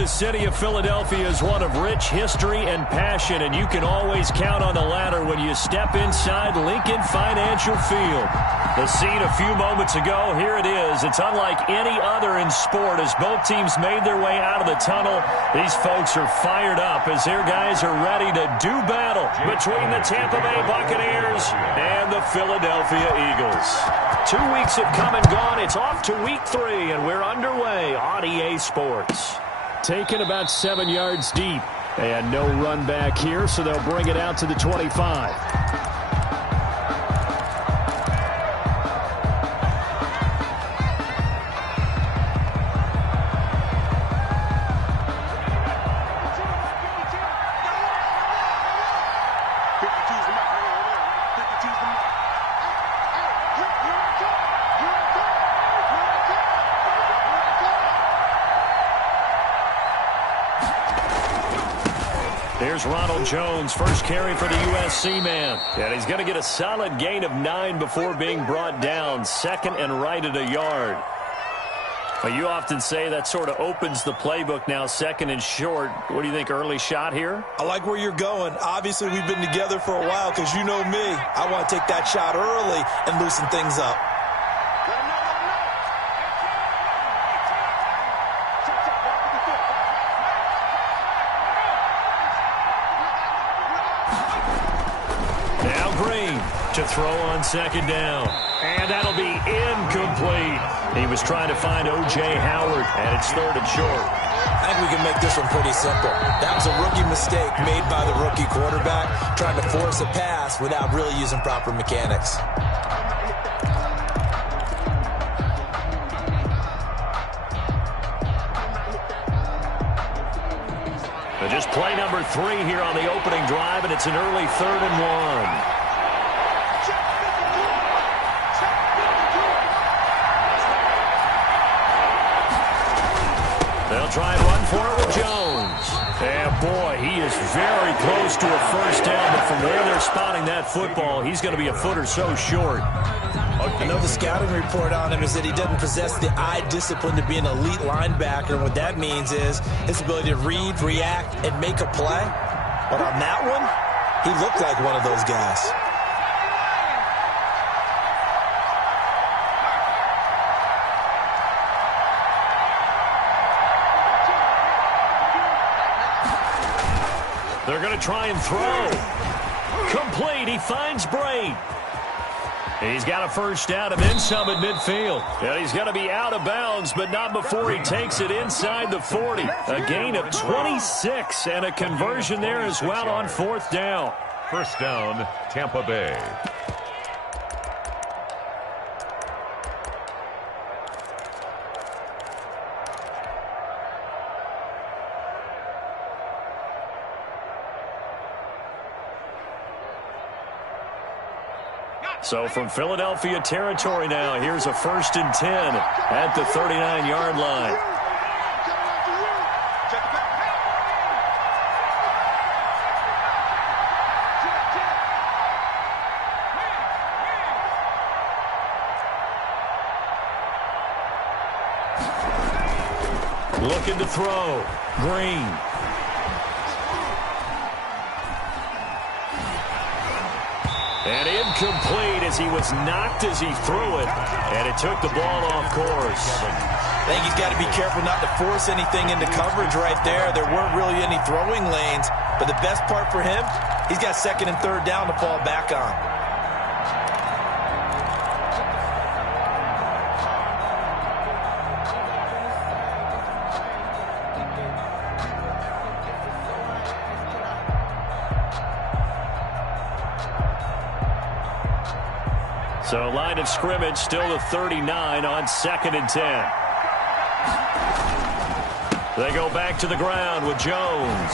The city of Philadelphia is one of rich history and passion, and you can always count on the latter when you step inside Lincoln Financial Field. The scene a few moments ago, here it is. It's unlike any other in sport as both teams made their way out of the tunnel. These folks are fired up as their guys are ready to do battle between the Tampa Bay Buccaneers and the Philadelphia Eagles. 2 weeks have come and gone. It's off to week 3, and we're underway on EA Sports. Taken about 7 yards deep. And no run back here, so they'll bring it out to the 25. Here's Ronald Jones, first carry for the USC man. And he's going to get a solid gain of 9 before being brought down. Second and right at a yard. Well, you often say that sort of opens the playbook now, second and short. What do you think, early shot here? I like where you're going. Obviously, we've been together for a while because you know me. I want to take that shot early and loosen things up. To throw on second down. And that'll be incomplete. He was trying to find O.J. Howard, and it's third and short. I think we can make this one pretty simple. That was a rookie mistake made by the rookie quarterback, trying to force a pass without really using proper mechanics. Just play number 3 here on the opening drive, and it's an early 3rd and 1. They'll try and run for it with Jones. And boy, he is very close to a first down, but from where they're spotting that football, he's going to be a foot or so short. I know the scouting report on him is that he doesn't possess the eye discipline to be an elite linebacker. And what that means is his ability to read, react, and make a play. But on that one, he looked like one of those guys. They're going to try and throw. Complete. He finds Braun. He's got a first down and then some at midfield. And he's going to be out of bounds, but not before he takes it inside the 40. A gain of 26 and a conversion there as well on 4th down. First down, Tampa Bay. So from Philadelphia territory now, here's a 1st and 10 at the 39-yard line. Looking to throw. Green. And incomplete as he was knocked as he threw it. And it took the ball off course. I think he's got to be careful not to force anything into coverage right there. There weren't really any throwing lanes. But the best part for him, he's got 2nd and 3rd down to fall back on. So line of scrimmage still the 39 on 2nd and 10. They go back to the ground with Jones.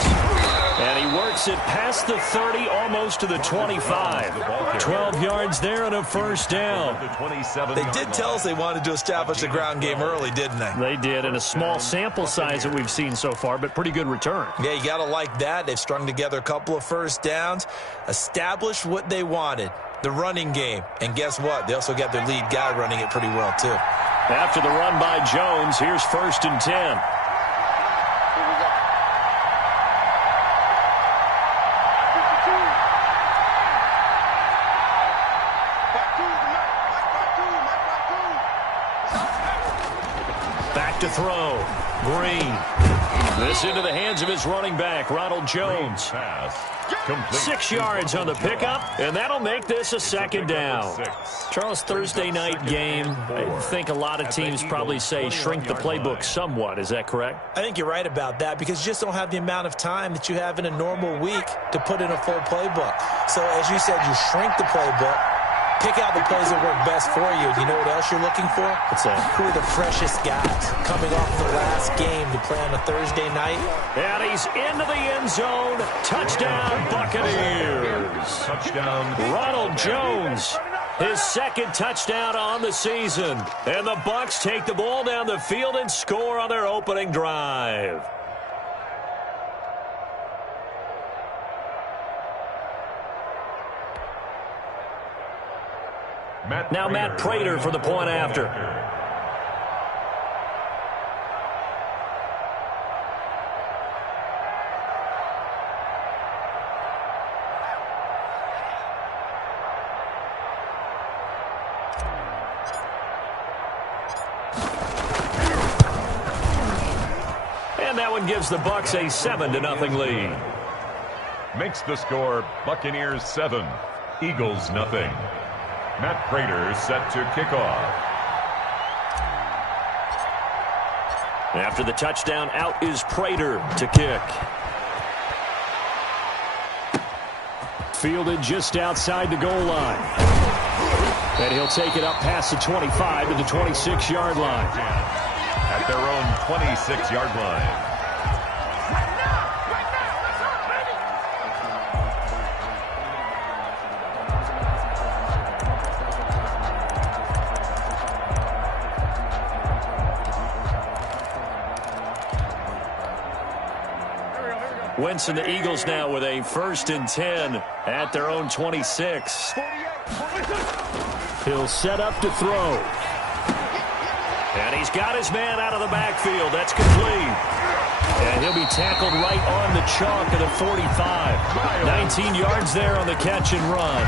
And he works it past the 30, almost to the 25. 12 yards there and a first down. They did tell us they wanted to establish a ground game early, didn't they? They did, and a small sample size that we've seen so far, but pretty good return. Yeah, you got to like that. They've strung together a couple of first downs, established what they wanted, the running game. And guess what? They also got their lead guy running it pretty well, too. After the run by Jones, here's 1st and 10. back to throw. Green. This into the hands of his running back, Ronald Jones. 6 yards on the pickup, and that'll make this a second down. Charles, Thursday night game, I think a lot of teams probably say shrink the playbook somewhat. Is that correct? I think you're right about that because you just don't have the amount of time that you have in a normal week to put in a full playbook. So as you said, you shrink the playbook. Pick out the plays that work best for you. Do you know what else you're looking for? What's that? Who are the freshest guys coming off the last game to play on a Thursday night? And he's into the end zone. Touchdown, Buccaneers. Touchdown. Ronald Jones, his second touchdown on the season. And the Bucs take the ball down the field and score on their opening drive. Now Matt Prater for the point after. And that one gives the Bucs a 7-0 lead. Makes the score Buccaneers 7, Eagles nothing. Matt Prater set to kick off. After the touchdown, out is Prater to kick. Fielded just outside the goal line. And he'll take it up past the 25 to the 26-yard line. At their own 26-yard line. Wentz and the Eagles now with a 1st and 10 at their own 26. He'll set up to throw. And he's got his man out of the backfield. That's complete. And he'll be tackled right on the chalk of the 45. 19 yards there on the catch and run.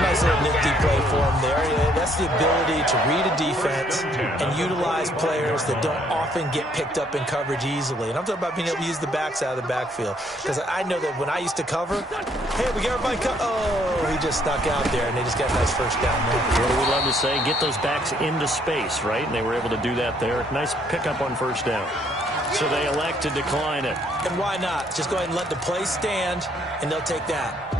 Nice little nifty play for him there. That's the ability to read a defense and utilize players that don't often get picked up in coverage easily. And I'm talking about being able to use the backs out of the backfield. Because I know that when I used to cover, hey, we get everybody oh, he just snuck out there, and they just got a nice first down there. What do we love to say? Get those backs into space, right? And they were able to do that there. Nice pickup on first down. So they elect to decline it. And why not? Just go ahead and let the play stand, and they'll take that.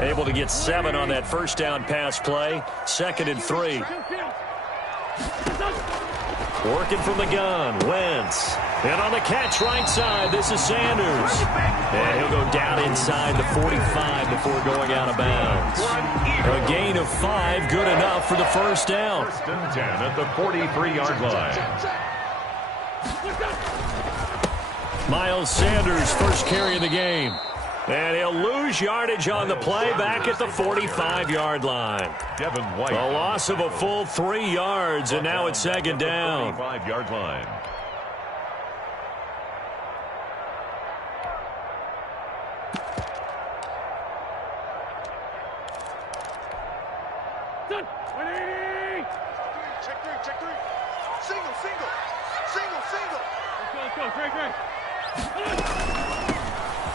Able to get 7 on that first down pass play. 2nd and 3. Working from the gun. Wentz. And on the catch right side, this is Sanders. And he'll go down inside the 45 before going out of bounds. A gain of 5, good enough for the first down. 1st and 10 at the 43-yard line. Miles Sanders, first carry of the game. And he'll lose yardage on the play back at the 45-yard line. Devin White. A loss of a full 3 yards, and now it's 2nd down. 45-yard line. Check three. Single. Let's go. Great.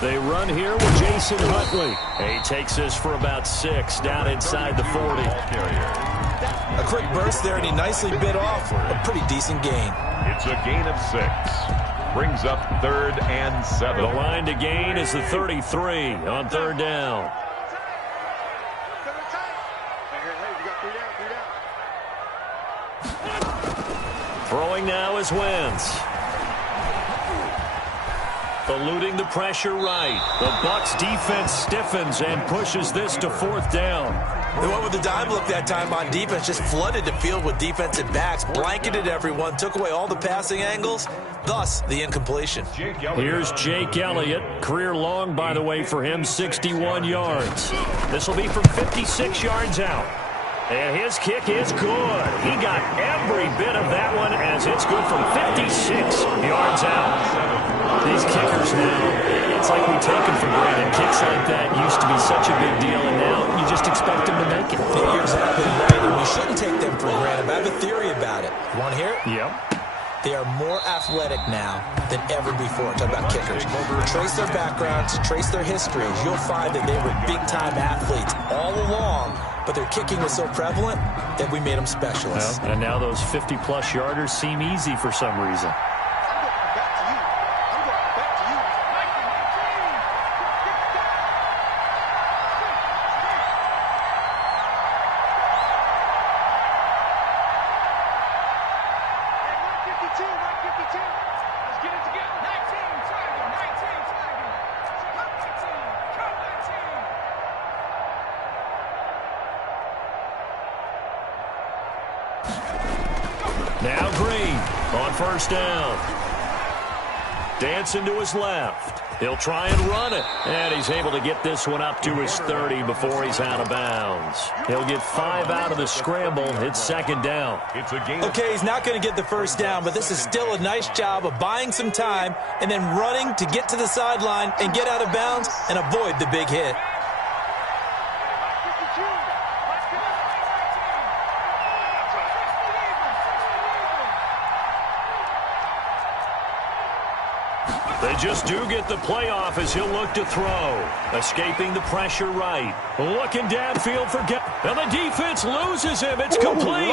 They run here with Jason Huntley. He takes this for about 6 down inside the 40. A quick burst there, and he nicely bit off a pretty decent gain. It's a gain of 6. Brings up 3rd and 7. The line to gain is the 33 on 3rd down. Throwing now is Wentz. Eluding the pressure right. The Bucs defense stiffens and pushes this to 4th down. They went with the dime look that time on defense, just flooded the field with defensive backs, blanketed everyone, took away all the passing angles, thus the incompletion. Here's Jake Elliott. Career long, by the way, for him, 61 yards. This will be from 56 yards out. And his kick is good. He got every bit of that one as it's good from 56 yards out. These kickers now, it's like we take them for granted. Kicks like that used to be such a big deal, and now you just expect them to make it. You're exactly right. We shouldn't take them for You want to hear it? Yep. They are more athletic now than ever before. Talk about kickers. Trace their backgrounds, trace their histories. You'll find that they were big-time athletes all along, but their kicking was so prevalent that we made them specialists. Well, and now those 50-plus yarders seem easy for some reason. Now Green on first down. Dancing to his left. He'll try and run it. And he's able to get this one up to his 30 before he's out of bounds. He'll get 5 out of the scramble. It's second down. Okay, he's not going to get the first down, but this is still a nice job of buying some time and then running to get to the sideline and get out of bounds and avoid the big hit. They just do get the playoff as he'll look to throw. Escaping the pressure right. Looking downfield for and the defense loses him. It's complete.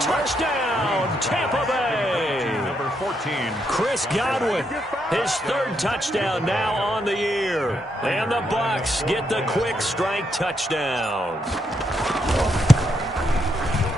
Touchdown, Tampa Bay. Number 14. Chris Godwin, his 3rd touchdown now on the year. And the Bucs get the quick strike touchdown.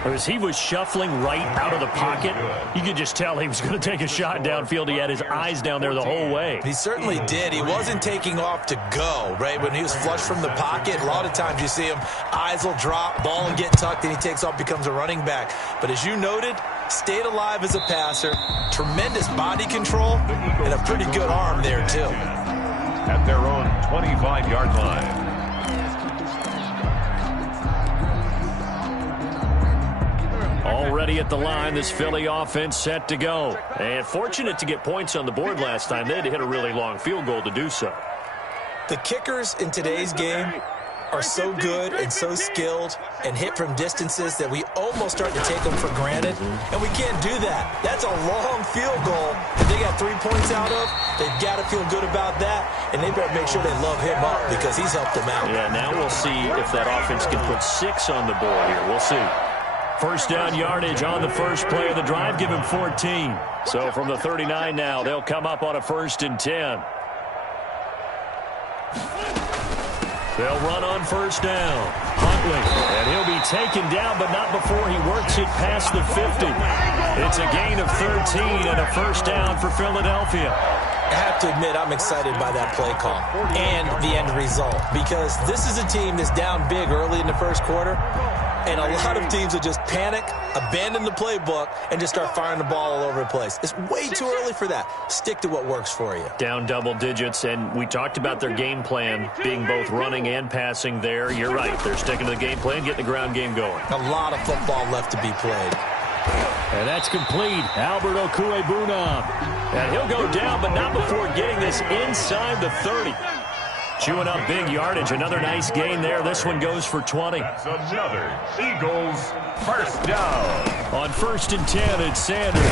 As he was shuffling right out of the pocket, you could just tell he was going to take a shot downfield. He had his eyes down there the whole way. He certainly did. He wasn't taking off to go, right? When he was flush from the pocket, a lot of times you see him, eyes will drop, ball will get tucked, and he takes off, becomes a running back. But as you noted, stayed alive as a passer, tremendous body control, and a pretty good arm there, too. At their own 25-yard line. Already at the line, this Philly offense set to go. And fortunate to get points on the board last time. They had to hit a really long field goal to do so. The kickers in today's game are so good and so skilled and hit from distances that we almost start to take them for granted. And we can't do that. That's a long field goal that they got 3 points out of. They've got to feel good about that, and they better make sure they love him up because he's helped them out. Yeah, now we'll see if that offense can put 6 on the board here. We'll see. First down yardage on the first play of the drive. Give him 14. So from the 39 now, they'll come up on a 1st and 10. They'll run on first down. Huntley, and he'll be taken down, but not before he works it past the 50. It's a gain of 13 and a first down for Philadelphia. I have to admit, I'm excited by that play call and the end result because this is a team that's down big early in the first quarter, and a lot of teams will just panic, abandon the playbook, and just start firing the ball all over the place. It's way too early for that. Stick to what works for you. Down double digits, and we talked about their game plan being both running and passing there. You're right. They're sticking to the game plan, getting the ground game going. A lot of football left to be played. And that's complete. Albert Okwuegbunam. And he'll go down, but not before getting this inside the 30. Chewing up big yardage. Another nice gain there. This one goes for 20. That's another Eagles first down. On 1st and 10, it's Sanders.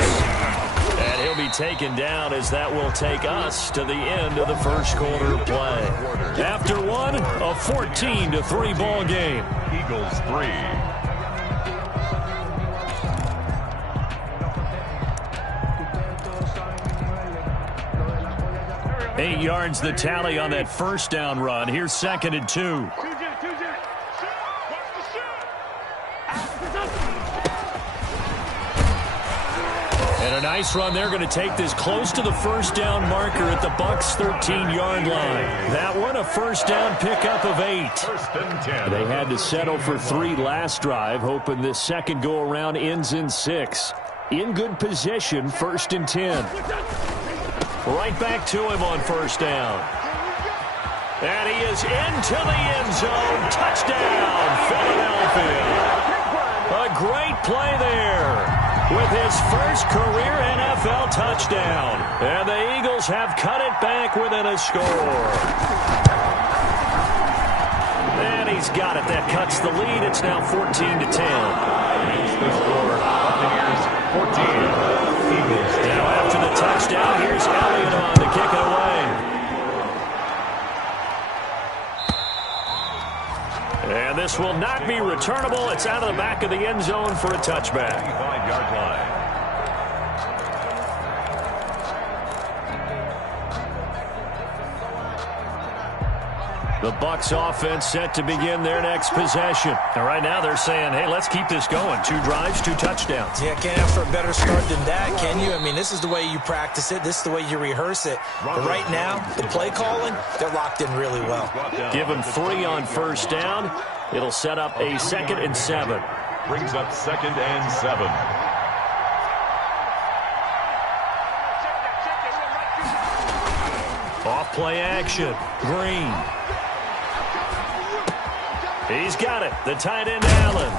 And he'll be taken down as that will take us to the end of the first quarter of play. After one, a 14-3 ball game. Eagles 3. 8 yards the tally on that first down run. Here's 2nd and 2. And a nice run. They're going to take this close to the first down marker at the Bucs' 13-yard line. That one a first down pickup of 8. 1st and 10. They had to settle for 3 last drive, hoping this second go-around ends in 6. In good position, 1st and 10. Right back to him on first down. And he is into the end zone. Touchdown, Philadelphia. A great play there with his first career NFL touchdown. And the Eagles have cut it back within a score. And he's got it. That cuts the lead. It's now 14-10. The score, Buccaneers 14. touchdown. Here's Elliott on to kick it away. And this will not be returnable. It's out of the back of the end zone for a touchback. 5-yard line. The Bucs offense set to begin their next possession. And right now they're saying, hey, let's keep this going. 2 drives, 2 touchdowns. Yeah, can't ask for a better start than that, can you? I mean, this is the way you practice it. This is the way you rehearse it. But right now, the play calling, they're locked in really well. Give them 3 on first down. It'll set up a 2nd and 7. Brings up 2nd and 7. Off play action. Green. He's got it. The tight end, Allen.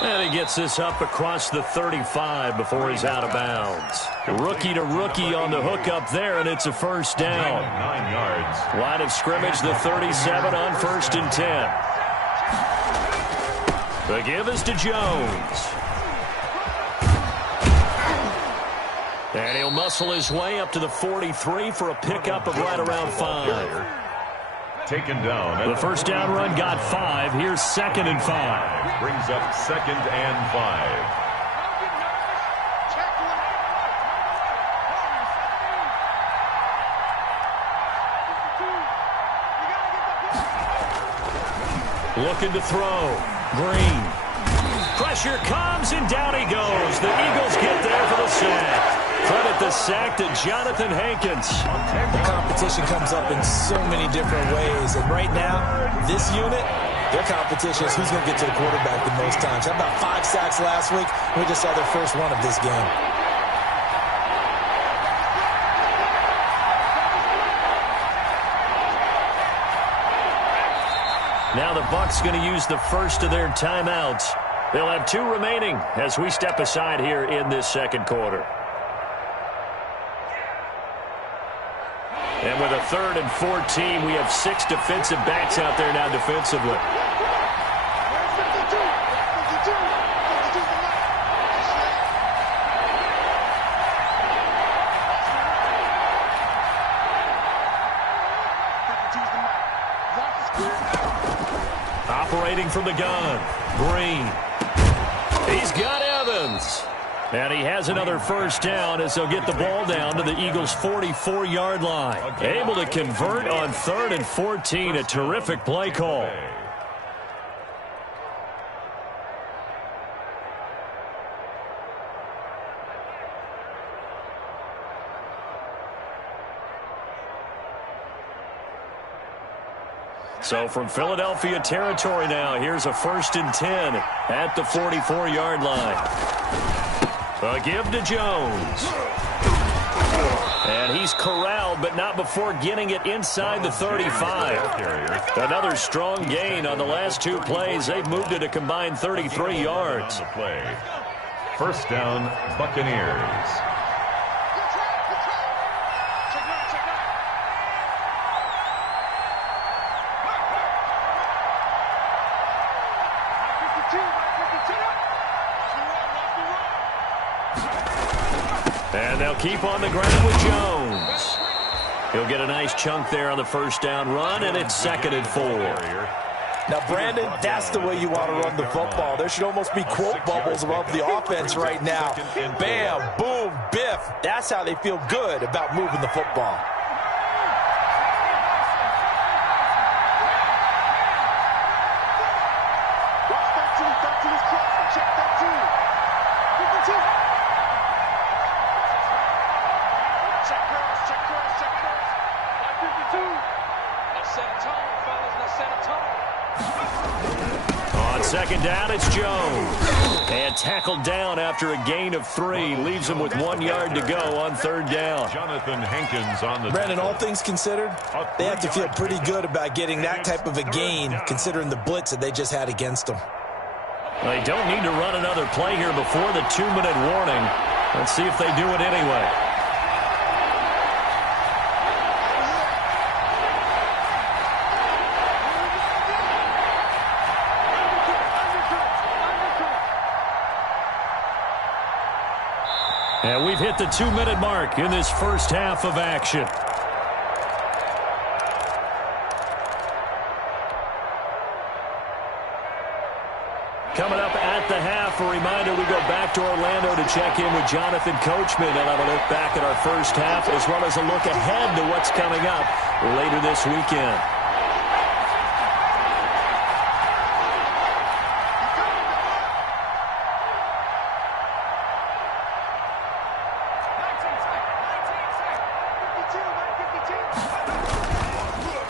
And he gets this up across the 35 before he's out of bounds. Rookie to rookie on the hook up there, and it's a first down. 9 yards. Line of scrimmage, the 37 on 1st and 10. The give is to Jones. And he'll muscle his way up to the 43 for a pickup of right around 5. Taken down. The first down run got 5. Here's 2nd and 5. Brings up 2nd and 5. Looking to throw. Green. Pressure comes, and down he goes. The Eagles get there for the sack. Credit the sack to Jonathan Hankins. The competition comes up in so many different ways. And right now, this unit, their competition is who's going to get to the quarterback the most times. How about 5 sacks last week? We just saw their first one of this game. Now the Bucs going to use the first of their timeouts. They'll have 2 remaining as we step aside here in this second quarter. And with a 3rd and 14, we have 6 defensive backs out there now defensively. Operating from the gun, Green. He's got Evans. And he has another first down as they'll get the ball down to the Eagles' 44-yard line. Able to convert on 3rd and 14. A terrific play call. So from Philadelphia territory now, here's a 1st and 10 at the 44-yard line. A give to Jones. And he's corralled, but not before getting it inside the 35. Another strong gain on the last 2 plays. They've moved it a combined 33 yards. First down, Buccaneers. And they'll keep on the ground with Jones. He'll get a nice chunk there on the first down run, and it's 2nd and 4. Now, Brandon, that's the way you want to run the football. There should almost be quote bubbles above the offense right now. Bam, boom, biff. That's how they feel good about moving the football. On 2nd down, it's Jones. And tackled down after a gain of 3. Leaves him with 1 yard to go on 3rd down. Jonathan Hankins on the Brandon, all things considered, they have to feel pretty good about getting that type of a gain, considering the blitz that they just had against them. They don't need to run another play here before the 2-minute warning. Let's see if they do it anyway. And we've hit the 2-minute mark in this first half of action. Coming up at the half, a reminder, we go back to Orlando to check in with Jonathan Coachman and have a look back at our first half as well as a look ahead to what's coming up later this weekend.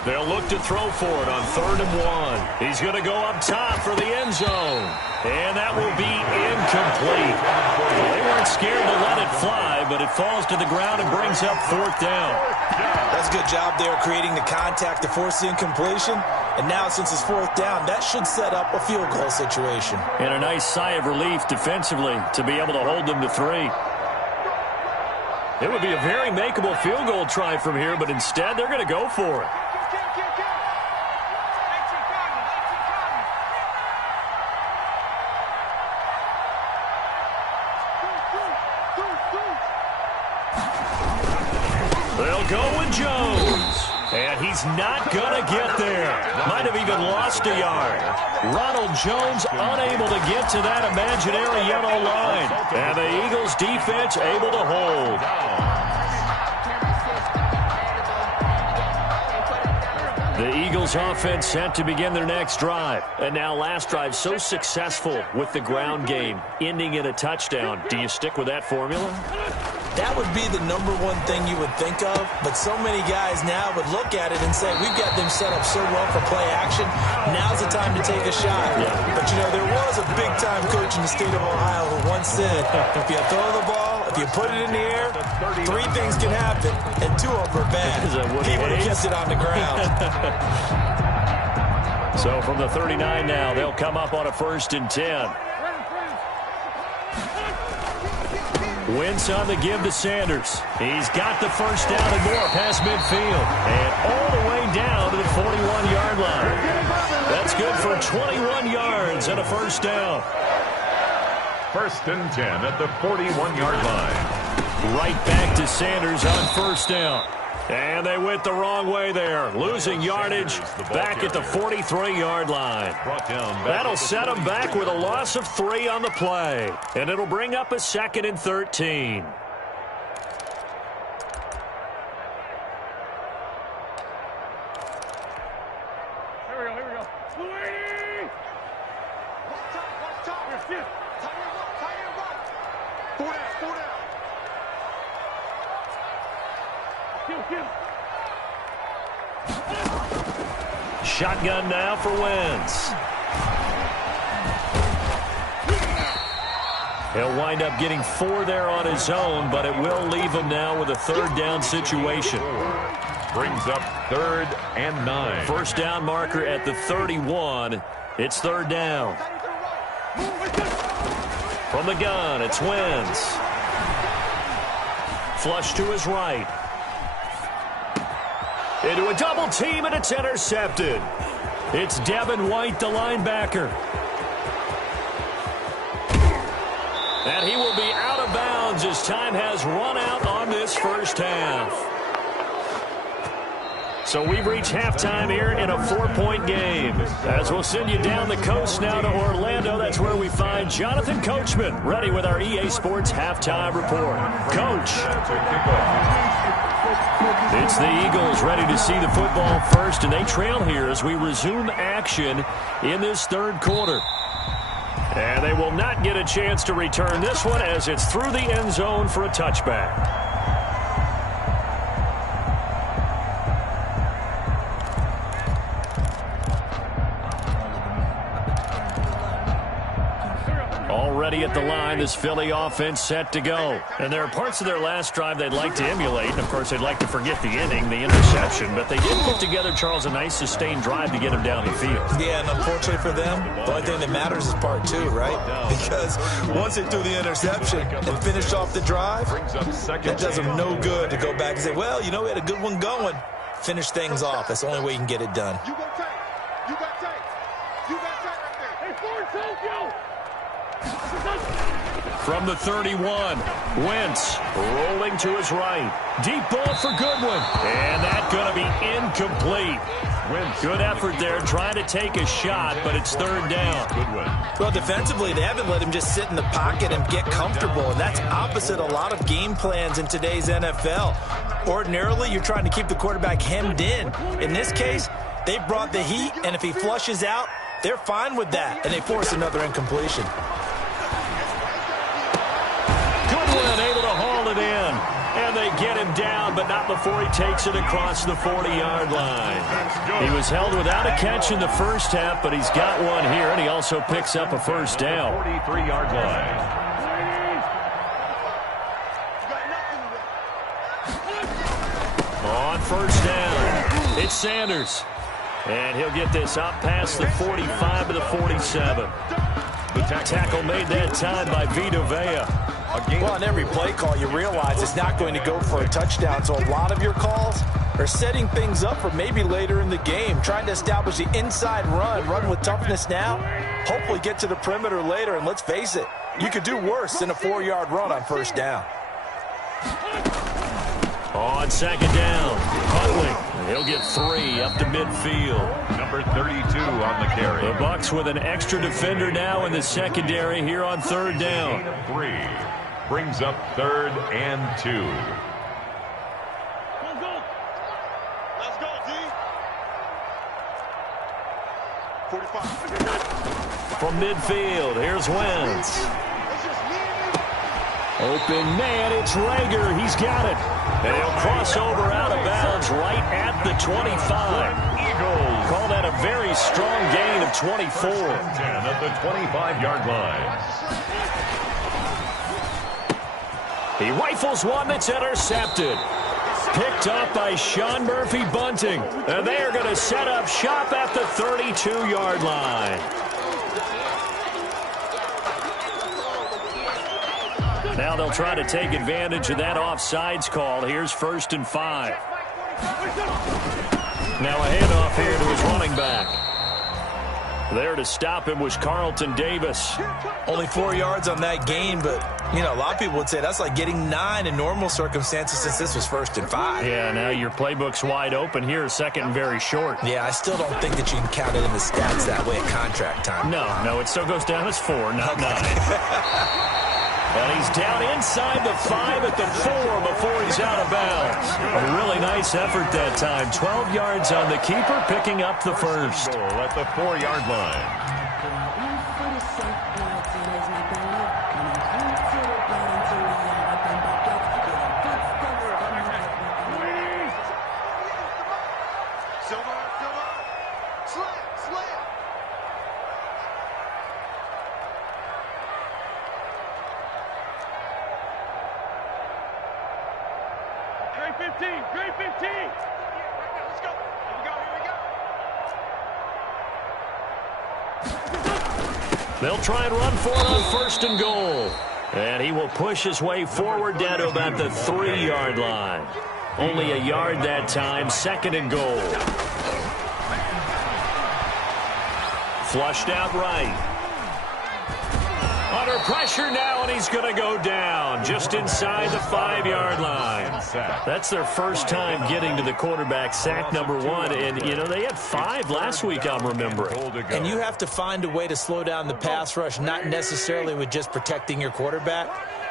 They'll look to throw for it on 3rd and 1. He's going to go up top for the end zone. And that will be incomplete. They weren't scared to let it fly, but it falls to the ground and brings up 4th down. That's a good job there creating the contact to force the incompletion. And now since it's 4th down, that should set up a field goal situation. And a nice sigh of relief defensively to be able to hold them to 3. It would be a very makeable field goal try from here, but instead they're going to go for it. They'll go with Jones. And he's not going to get there. Might have even lost a yard. Ronald Jones unable to get to that imaginary yellow line. And the Eagles defense able to hold. The Eagles offense set to begin their next drive. And now last drive so successful with the ground game, ending in a touchdown. Do you stick with that formula? That would be the number one thing you would think of, but so many guys now would look at it and say, we've got them set up so well for play action, now's the time to take a shot. Yeah. But, you know, there was a big-time coach in the state of Ohio who once said, if you throw the ball, if you put it in the air, 3 things can happen, and 2 of them are bad. He would have kept it on the ground. So from the 39 now, they'll come up on a 1st and 10. Wentz on the give to Sanders. He's got the 1st down and more past midfield. And all the way down to the 41-yard line. That's good for 21 yards and a 1st down. 1st and 10 at the 41-yard line. Right back to Sanders on 1st down. And they went the wrong way there, losing yardage back at the 43-yard line. That'll set them back with a loss of 3 on the play. And it'll bring up a 2nd and 13. Here we go. Louis! Watch top. Here, tie him up. 4 down. Shotgun now for Wentz. He'll wind up getting 4 there on his own, but it will leave him now with a 3rd down situation. Brings up 3rd and 9. 1st down marker at the 31. It's 3rd down. From the gun, it's Wentz. Flush to his right. Into a double team, and it's intercepted. It's Devin White, the linebacker. And he will be out of bounds as time has run out on this first half. So we've reached halftime here in a 4-point game. As we'll send you down the coast now to Orlando, that's where we find Jonathan Coachman, ready with our EA Sports Halftime Report. Coach. It's the Eagles ready to see the football first, and they trail here as we resume action in this 3rd quarter. And they will not get a chance to return this one as it's through the end zone for a touchback. Already at the line, this Philly offense set to go. And there are parts of their last drive they'd like to emulate. And, of course, they'd like to forget the inning, the interception. But they did put together, Charles, a nice sustained drive to get him down the field. Yeah, and unfortunately for them, the only thing that matters is part 2, right? Because once they threw the interception and finished off the drive, that does them no good to go back and say, well, you know, we had a good one going. Finish things off. That's the only way you can get it done. You got tape right there. Hey, Ford, Tokyo! From the 31, Wentz rolling to his right. Deep ball for Goodwin. And that's going to be incomplete. Good effort there trying to take a shot, but it's third down. Well, defensively, they haven't let him just sit in the pocket and get comfortable, and that's opposite a lot of game plans in today's NFL. Ordinarily, you're trying to keep the quarterback hemmed in. In this case, they brought the heat, and if he flushes out, they're fine with that, and they force another incompletion. Goodwin able to haul it in. And they get him down, but not before he takes it across the 40-yard line. He was held without a catch in the first half, but he's got one here, and he also picks up a first down. 43-yard line. On first down, it's Sanders. And he'll get this up past the 45 to the 47. The tackle made that time by Vita Vea. Well, on every play call, you realize it's not going to go for a touchdown, so a lot of your calls are setting things up for maybe later in the game, trying to establish the inside run with toughness now, hopefully get to the perimeter later, and let's face it, you could do worse than a 4-yard run on first down. On second down, Huntley. He'll get 3 up to midfield. Number 32 on the carry. The Bucs with an extra defender now in the secondary here on third down. 3 brings up 3rd and 2. Let's go, D. 45. From midfield, here's Wentz. Open man, it's Rager. He's got it. And he'll cross over out of bounds right at the 25. Eagles. Call that a very strong gain of 24. 10 at the 25-yard line. He rifles one that's intercepted. Picked up by Sean Murphy-Bunting. And they are going to set up shop at the 32-yard line. Now they'll try to take advantage of that offsides call. Here's 1st and 5. Now a handoff here to his running back. There to stop him was Carlton Davis. Only 4 yards on that gain, but, you know, a lot of people would say that's like getting 9 in normal circumstances since this was 1st and 5. Yeah, now your playbook's wide open here, 2nd and very short. Yeah, I still don't think that you can count it in the stats that way at contract time. No, it still goes down as 4, not 9. And he's down inside the 5 at the 4 before he's out of bounds. A really nice effort that time. 12 yards on the keeper, picking up the first. Goal at the 4-yard line. Grade 15. Let's go. Here we go. They'll try and run for it on 1st and goal. And he will push his way forward down to about the 3-yard line. Only a yard that time, 2nd and goal. Flushed out right. Under pressure now, and he's going to go down just inside the 5-yard line. That's their first time getting to the quarterback, sack number 1. And, you know, they had 5 last week, I'm remembering. And you have to find a way to slow down the pass rush, not necessarily with just protecting your quarterback,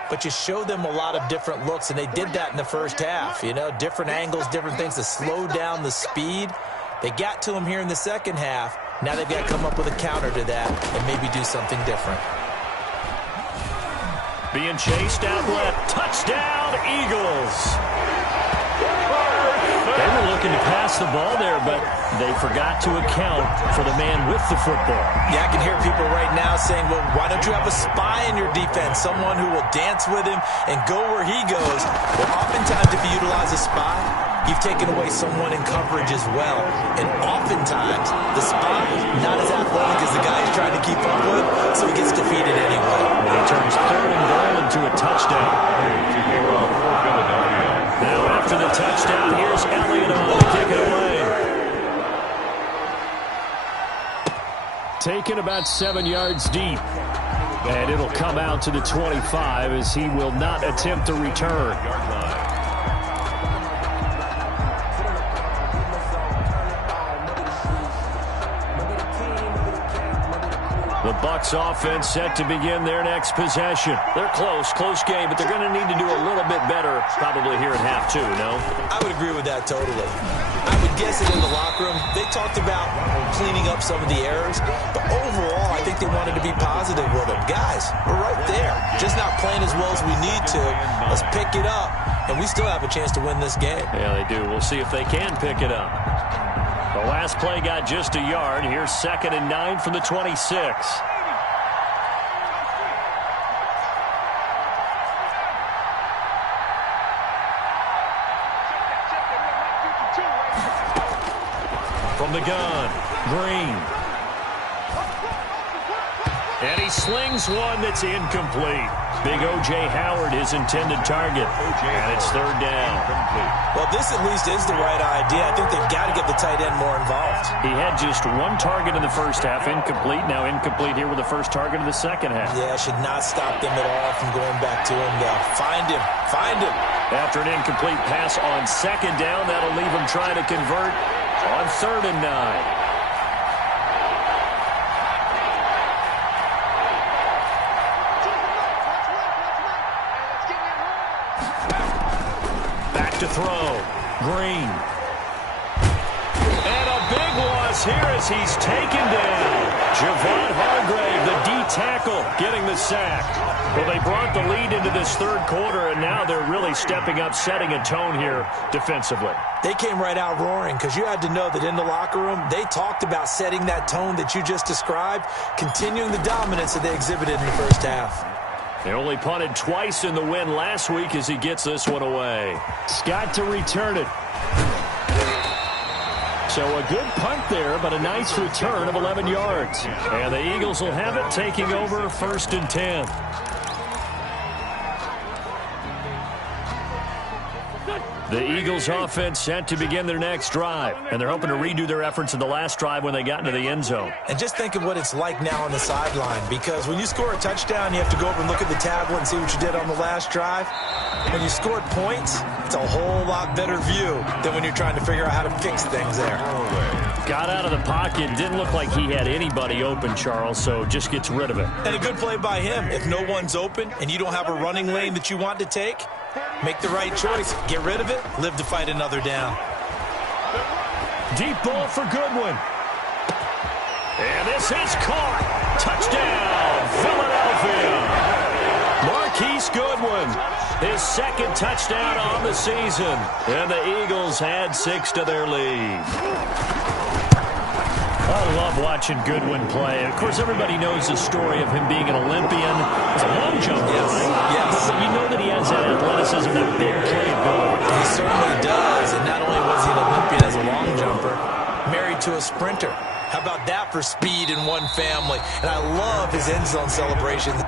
but you show them a lot of different looks, and they did that in the first half. You know, different angles, different things to slow down the speed. They got to him here in the second half. Now they've got to come up with a counter to that and maybe do something different. Being chased out left. Touchdown, Eagles. They were looking to pass the ball there, but they forgot to account for the man with the football. Yeah, I can hear people right now saying, well, why don't you have a spy in your defense, someone who will dance with him and go where he goes? Well, oftentimes if you utilize a spy, you've taken away someone in coverage as well. And oftentimes, the spy, not as athletic as the guy he's trying to keep up with, so he gets defeated anyway. And he turns 3rd and goal into a touchdown. Now after the touchdown, here's Elliott on to kick it away. Taken about 7 yards deep. And it'll come out to the 25 as he will not attempt to return. The Bucs offense set to begin their next possession. They're close game, but they're going to need to do a little bit better probably here in half two, no? I would agree with that totally. I would guess it in the locker room. They talked about cleaning up some of the errors, but overall, I think they wanted to be positive with them. Guys, we're right there. Just not playing as well as we need to. Let's pick it up, and we still have a chance to win this game. Yeah, they do. We'll see if they can pick it up. The last play got just a yard. Here's 2nd and 9 from the 26. From the gun, Green. And he slings one that's incomplete. Big O.J. Howard, his intended target. And it's 3rd down. Well, this at least is the right idea. I think they've got to get the tight end more involved. He had just one target in the first half, incomplete. Now incomplete here with the first target of the second half. Yeah, should not stop them at all from going back to him, though. Find him. After an incomplete pass on 2nd down, that'll leave him trying to convert on 3rd and 9. To throw. Green. And a big loss here as he's taken down. Javon Hargrave, the D tackle, getting the sack. Well, they brought the lead into this 3rd quarter, and now they're really stepping up, setting a tone here defensively. They came right out roaring because you had to know that in the locker room, they talked about setting that tone that you just described, continuing the dominance that they exhibited in the first half. They only punted twice in the win last week as he gets this one away. Scott to return it. So a good punt there, but a nice return of 11 yards. And the Eagles will have it, taking over 1st and 10. The Eagles offense set to begin their next drive, and they're hoping to redo their efforts in the last drive when they got into the end zone. And just think of what it's like now on the sideline, because when you score a touchdown, you have to go over and look at the tablet and see what you did on the last drive. When you scored points, it's a whole lot better view than when you're trying to figure out how to fix things there. Got out of the pocket, didn't look like he had anybody open, Charles, so just gets rid of it. And a good play by him. If no one's open and you don't have a running lane that you want to take, make the right choice. Get rid of it. Live to fight another down. Deep ball for Goodwin. And this is caught. Touchdown, Philadelphia. Marquise Goodwin, his 2nd touchdown on the season. And the Eagles add 6 to their lead. I love watching Goodwin play. And of course, everybody knows the story of him being an Olympian. He's a long jumper, right? Yes. But you know that he has that athleticism, that big playability. He certainly does. And not only was he an Olympian as a long jumper, married to a sprinter. How about that for speed in one family? And I love his end zone celebrations.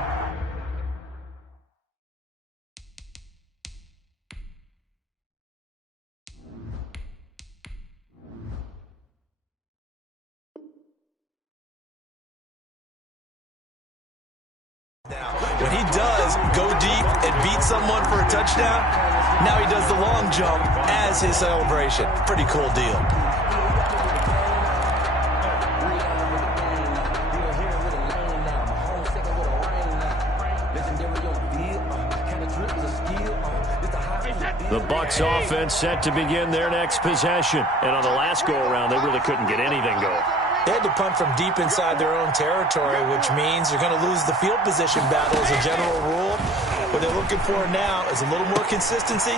When he does go deep and beat someone for a touchdown, now he does the long jump as his celebration. Pretty cool deal. The Bucs offense set to begin their next possession. And on the last go-around, they really couldn't get anything going. They had to punt from deep inside their own territory, which means they're going to lose the field position battle as a general rule. What they're looking for now is a little more consistency,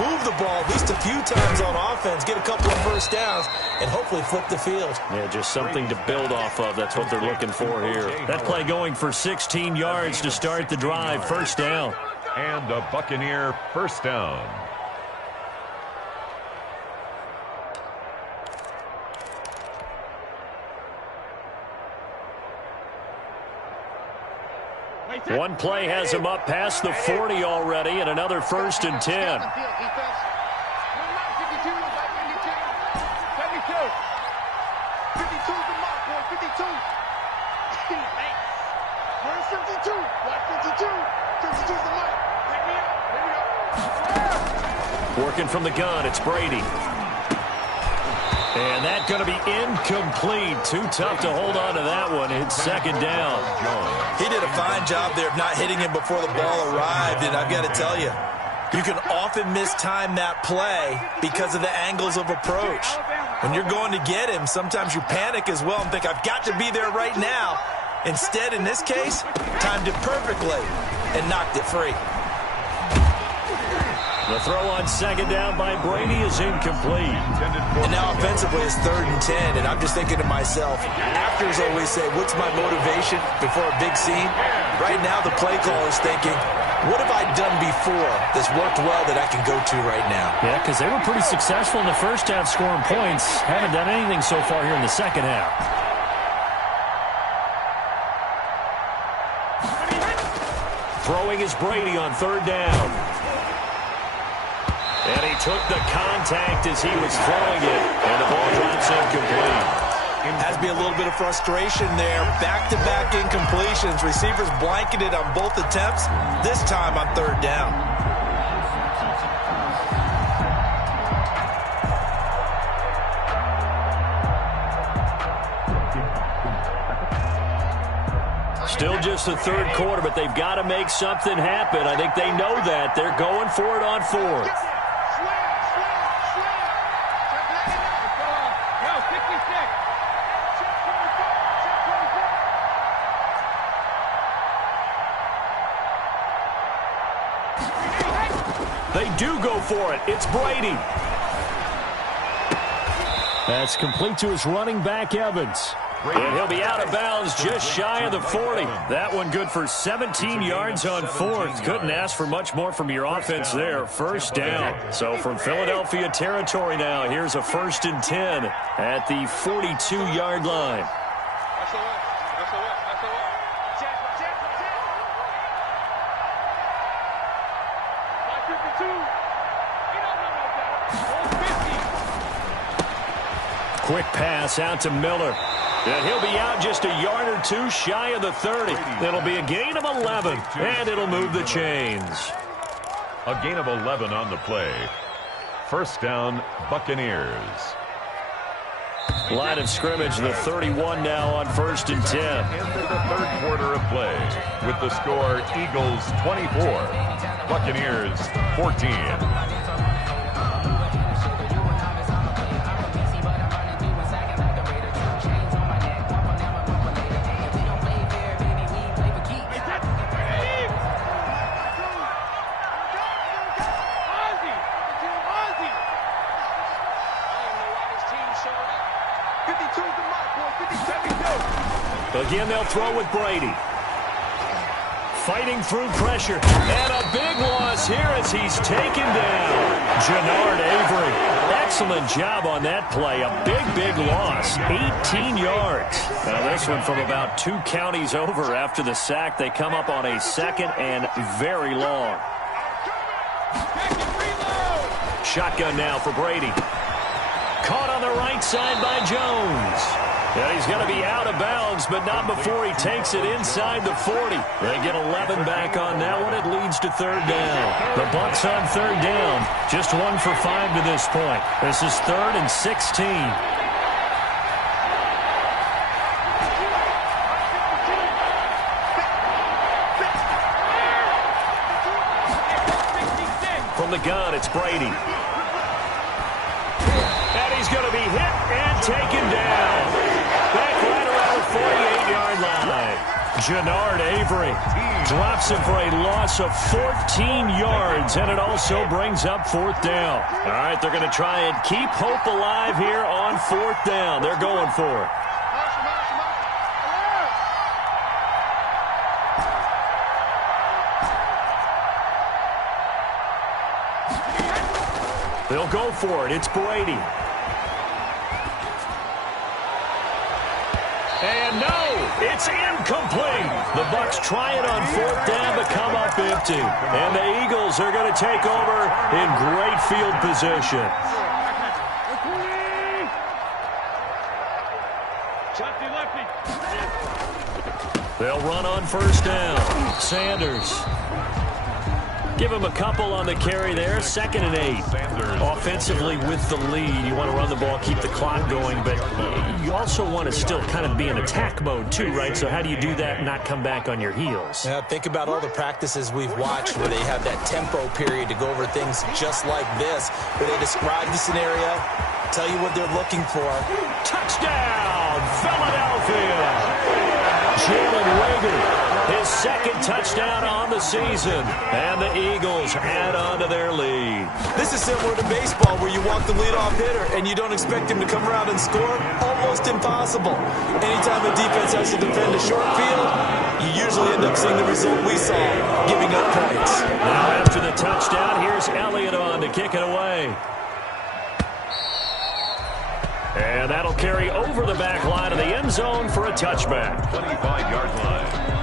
move the ball at least a few times on offense, get a couple of first downs, and hopefully flip the field. Yeah, just something to build off of. That's what they're looking for here. That play going for 16 yards to start the drive. 1st down. And a Buccaneer 1st down. One play has him up past the 40 already, and another 1st and 10. Where's 52? Black 52. 52's the mic. Pick me up. Here we go. Working from the gun, it's Brady. And that's going to be incomplete. Too tough to hold on to that one. It's second down. He did a fine job there of not hitting him before the ball arrived, and I've got to tell you, you can often mistime that play because of the angles of approach. When you're going to get him, sometimes you panic as well and think, I've got to be there right now. Instead, in this case, timed it perfectly and knocked it free. The throw on second down by Brady is incomplete. And now offensively it's 3rd and 10, and I'm just thinking to myself, actors always say, what's my motivation before a big scene? Right now the play caller is thinking, what have I done before that's worked well that I can go to right now? Yeah, because they were pretty successful in the first half scoring points. Haven't done anything so far here in the second half. Throwing is Brady on 3rd down. And he took the contact as he was throwing it, and the ball drops incomplete. Has to be a little bit of frustration there. Back-to-back incompletions. Receivers blanketed on both attempts, this time on 3rd down. Still just the 3rd quarter, but they've got to make something happen. I think they know that. They're going for it on 4th. They do go for it. It's Brady. That's complete to his running back, Evans. And he'll be out of bounds just shy of the 40. That one good for 17 yards on 4th. Couldn't ask for much more from your offense there. 1st down. So from Philadelphia territory now, here's a 1st and 10 at the 42-yard line. Quick pass out to Miller. And he'll be out just a yard or two shy of the 30. It'll be a gain of 11, and it'll move the chains. A gain of 11 on the play. 1st down, Buccaneers. Line of scrimmage, the 31 now on 1st and 10. Into the 3rd quarter of play with the score Eagles 24, Buccaneers 14. Again, they'll throw with Brady. Fighting through pressure. And a big loss here as he's taken down. Jannard Avery. Excellent job on that play. A big loss. 18 yards. Now this one from about 2 counties over after the sack. They come up on a 2nd and very long. Shotgun now for Brady. Caught on the right side by Jones. And he's going to be out of bounds, but not before he takes it inside the 40. They get 11 back on that one. It leads to 3rd down. The Bucs on 3rd down. Just 1 for 5 to this point. This is 3rd and 16. From the gun, it's Brady. And he's going to be hit and taken down. Back right around the 48-yard line. Jannard Avery drops him for a loss of 14 yards, and it also brings up 4th down. All right, they're going to try and keep hope alive here on 4th down. They're going for it. They'll go for it. It's Brady. And no, it's incomplete. The Bucs try it on 4th down but come up empty. And the Eagles are going to take over in great field position. They'll run on first down. Sanders. Give him a couple on the carry there. 2nd and 8. Offensively with the lead, you want to run the ball, keep the clock going, but you also want to still kind of be in attack mode too, right? So how do you do that and not come back on your heels? Yeah, think about all the practices we've watched where they have that tempo period to go over things just like this, where they describe the scenario, tell you what they're looking for. Touchdown, Philadelphia! Jalen Reagor, his 2nd touchdown on the season, and the Eagles add on to their lead. This is similar to baseball where you walk the leadoff hitter and you don't expect him to come around and score. Almost impossible. Anytime a defense has to defend a short field, you usually end up seeing the result we saw, giving up points. Now after the touchdown, here's Elliott on to kick it away. And that'll carry over the back line of the end zone for a touchback. 25-yard line.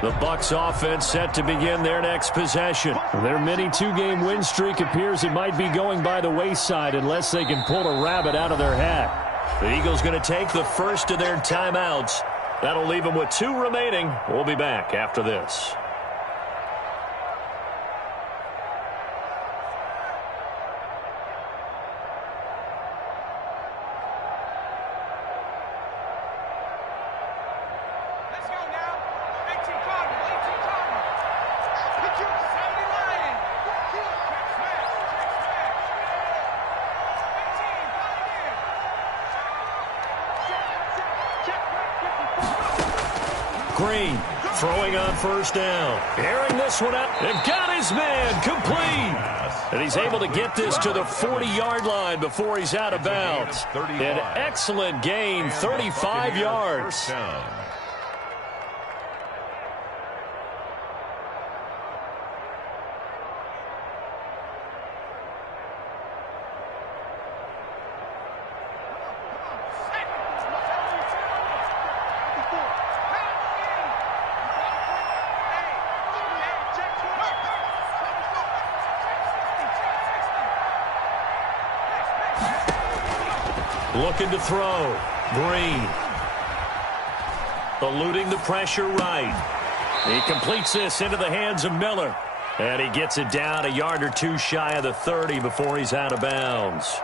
The Bucs offense set to begin their next possession. Their mini 2-game win streak appears it might be going by the wayside unless they can pull a rabbit out of their hat. The Eagles going to take the first of their timeouts. That'll leave them with 2 remaining. We'll be back after this. Green throwing on first down. Airing this one out. And got his man complete. And he's able to get this to the 40-yard line before he's out of bounds. An excellent gain, 35 yards. Looking to throw. Green. Eluding the pressure right. He completes this into the hands of Miller. And he gets it down a yard or 2 shy of the 30 before he's out of bounds.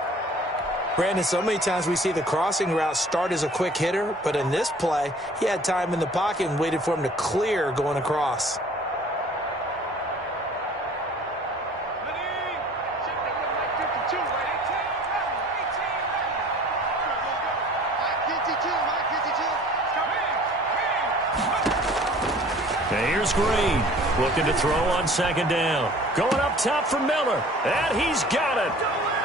Brandon, so many times we see the crossing route start as a quick hitter, but in this play, he had time in the pocket and waited for him to clear going across. Here's Green, looking to throw on 2nd down. Going up top for Miller, and he's got it.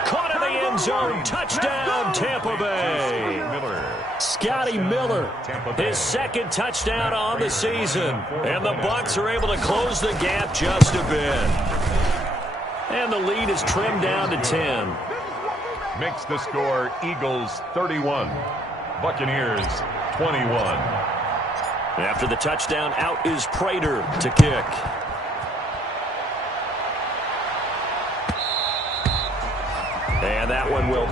Caught in the end zone, touchdown, Tampa Bay. Scotty Miller, his 2nd touchdown on the season. And the Bucs are able to close the gap just a bit. And the lead is trimmed down to 10. Makes the score Eagles 31, Buccaneers 21. After the touchdown, out is Prater to kick. And that one will...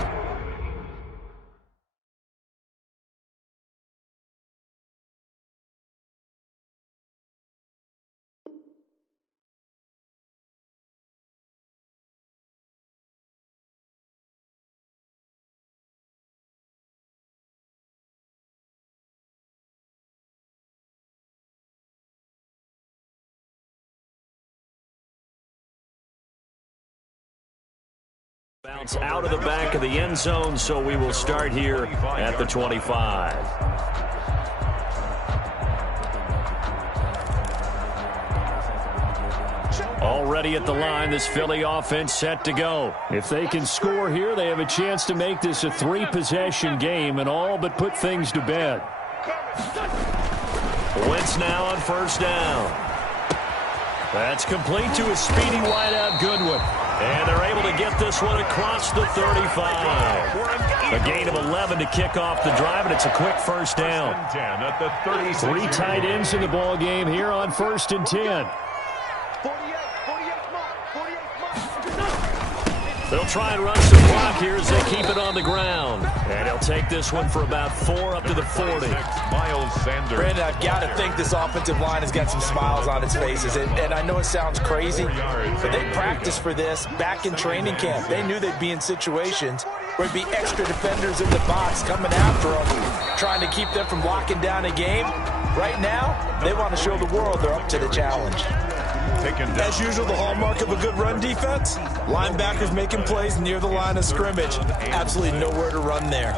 bounce out of the back of the end zone, so we will start here at the 25. Already at the line, this Philly offense set to go. If they can score here, they have a chance to make this a 3-possession game and all but put things to bed. Wentz now on first down. That's complete to a speedy wideout Goodwin. And they're able to get this one across the 35. A gain of 11 to kick off the drive, and it's a quick first down. 10 at the 36. 3 tight ends in the ball game here on 1st and 10. They'll try and run some clock here as they keep it on the ground. And he'll take this one for about 4 up to the 40. Miles Sanders. Brandon, I've got to think this offensive line has got some smiles on its faces. And I know it sounds crazy, but they practiced for this back in training camp. They knew they'd be in situations where there'd be extra defenders in the box coming after them, trying to keep them from locking down a game. Right now, they want to show the world they're up to the challenge. As usual, the hallmark of a good run defense, linebackers making plays near the line of scrimmage. Absolutely nowhere to run there.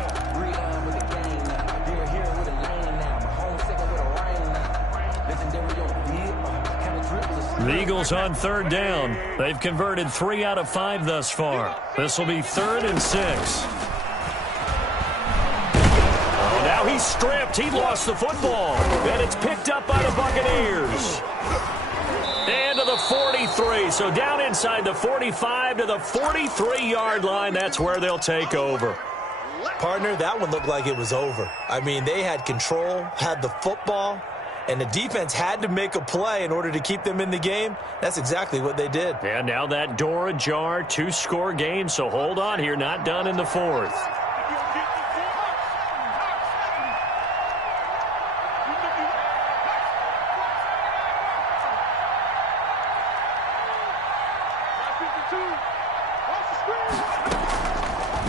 The Eagles on 3rd down. They've converted 3 out of 5 thus far. This will be 3rd and 6. Oh, now he's stripped. He lost the football. And it's picked up by the Buccaneers. And to the 43. So down inside the 45 to the 43-yard line. That's where they'll take over. Partner, that one looked like it was over. I mean, they had control, had the football, and the defense had to make a play in order to keep them in the game. That's exactly what they did. And now that door ajar, 2-score game. So hold on here, not done in the 4th.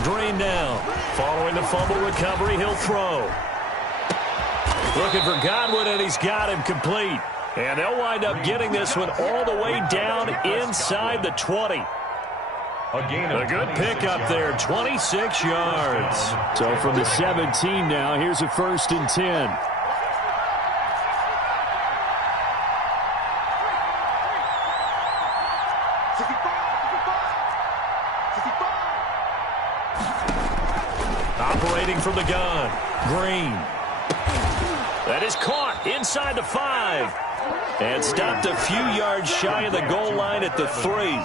Green down. Following the fumble recovery, he'll throw. Looking for Godwin, and he's got him complete. And they'll wind up getting this one all the way down inside the 20. A good pickup there, 26 yards. So from the 17 now, here's a 1st and 10. Operating from the gun, Green. That is caught inside the 5. And stopped a few yards shy of the goal line at the 3.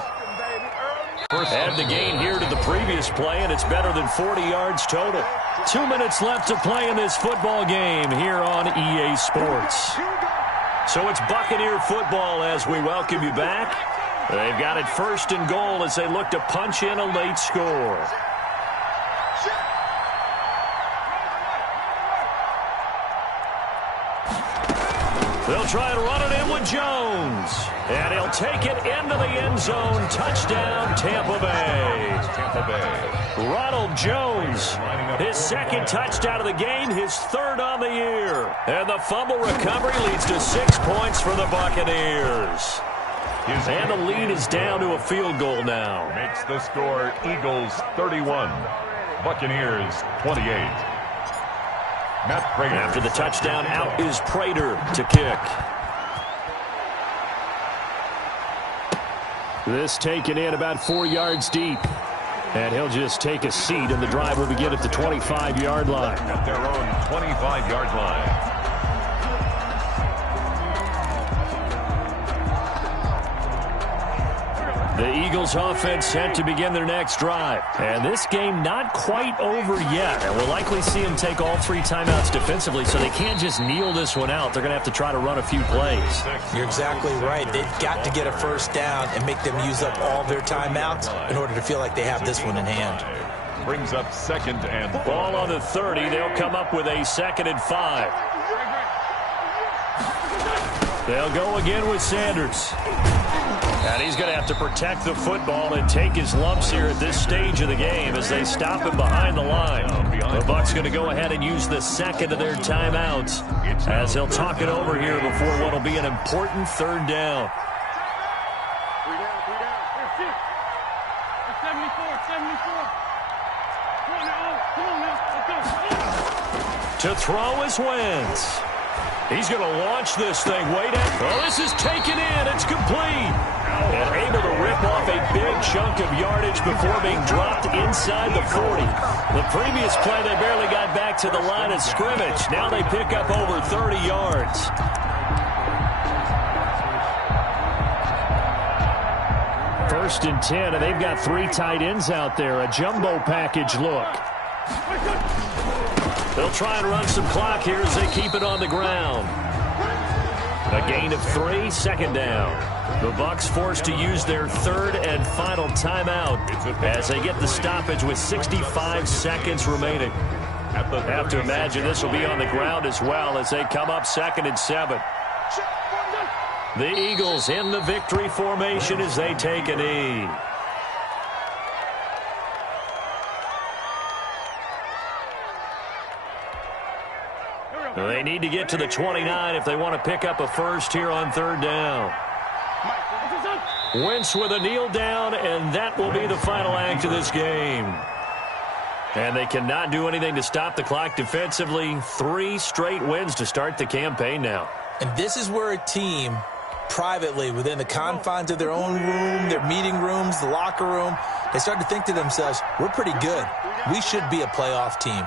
Add the gain here to the previous play, and it's better than 40 yards total. 2 minutes left to play in this football game here on EA Sports. So it's Buccaneer football as we welcome you back. They've got it 1st and goal as they look to punch in a late score. They'll try and run it in with Jones. And he'll take it into the end zone. Touchdown, Tampa Bay. Ronald Jones, his 2nd touchdown of the game, his 3rd on the year. And the fumble recovery leads to 6 points for the Buccaneers. And the lead is down to a field goal now. Makes the score Eagles 31, Buccaneers 28. Matt Prater. After the touchdown, out is Prater to kick. This taken in about 4 yards deep. And he'll just take a seat, and the drive will begin at the 25-yard line. At their own 25-yard line. The Eagles offense set to begin their next drive. And this game not quite over yet. And we'll likely see them take all 3 timeouts defensively, so they can't just kneel this one out. They're going to have to try to run a few plays. You're exactly right. They've got to get a 1st down and make them use up all their timeouts in order to feel like they have this one in hand. Brings up 2nd and ball on the 30. They'll come up with a 2nd and 5. They'll go again with Sanders. And he's going to have to protect the football and take his lumps here at this stage of the game as they stop him behind the line. The Bucs going to go ahead and use the 2nd of their timeouts as he'll talk it over here before what will be an important 3rd down. 74. To throw is Wentz. He's going to launch this thing way down. Oh, this is taken in. It's complete. And able to rip off a big chunk of yardage before being dropped inside the 40. The previous play, they barely got back to the line of scrimmage. Now they pick up over 30 yards. 1st and 10, and they've got 3 tight ends out there. A jumbo package look. They'll try and run some clock here as they keep it on the ground. A gain of 3, 2nd down. The Bucs forced to use their 3rd and final timeout as they get the stoppage with 65 seconds remaining. Have to imagine this will be on the ground as well as they come up 2nd and 7. The Eagles in the victory formation as they take a knee. They need to get to the 29 if they want to pick up a first here on 3rd down. Wentz with a kneel down, and that will be the final act of this game. And they cannot do anything to stop the clock defensively. 3 straight wins to start the campaign now. And this is where a team, privately, within the confines of their own room, their meeting rooms, the locker room, they start to think to themselves, we're pretty good. We should be a playoff team.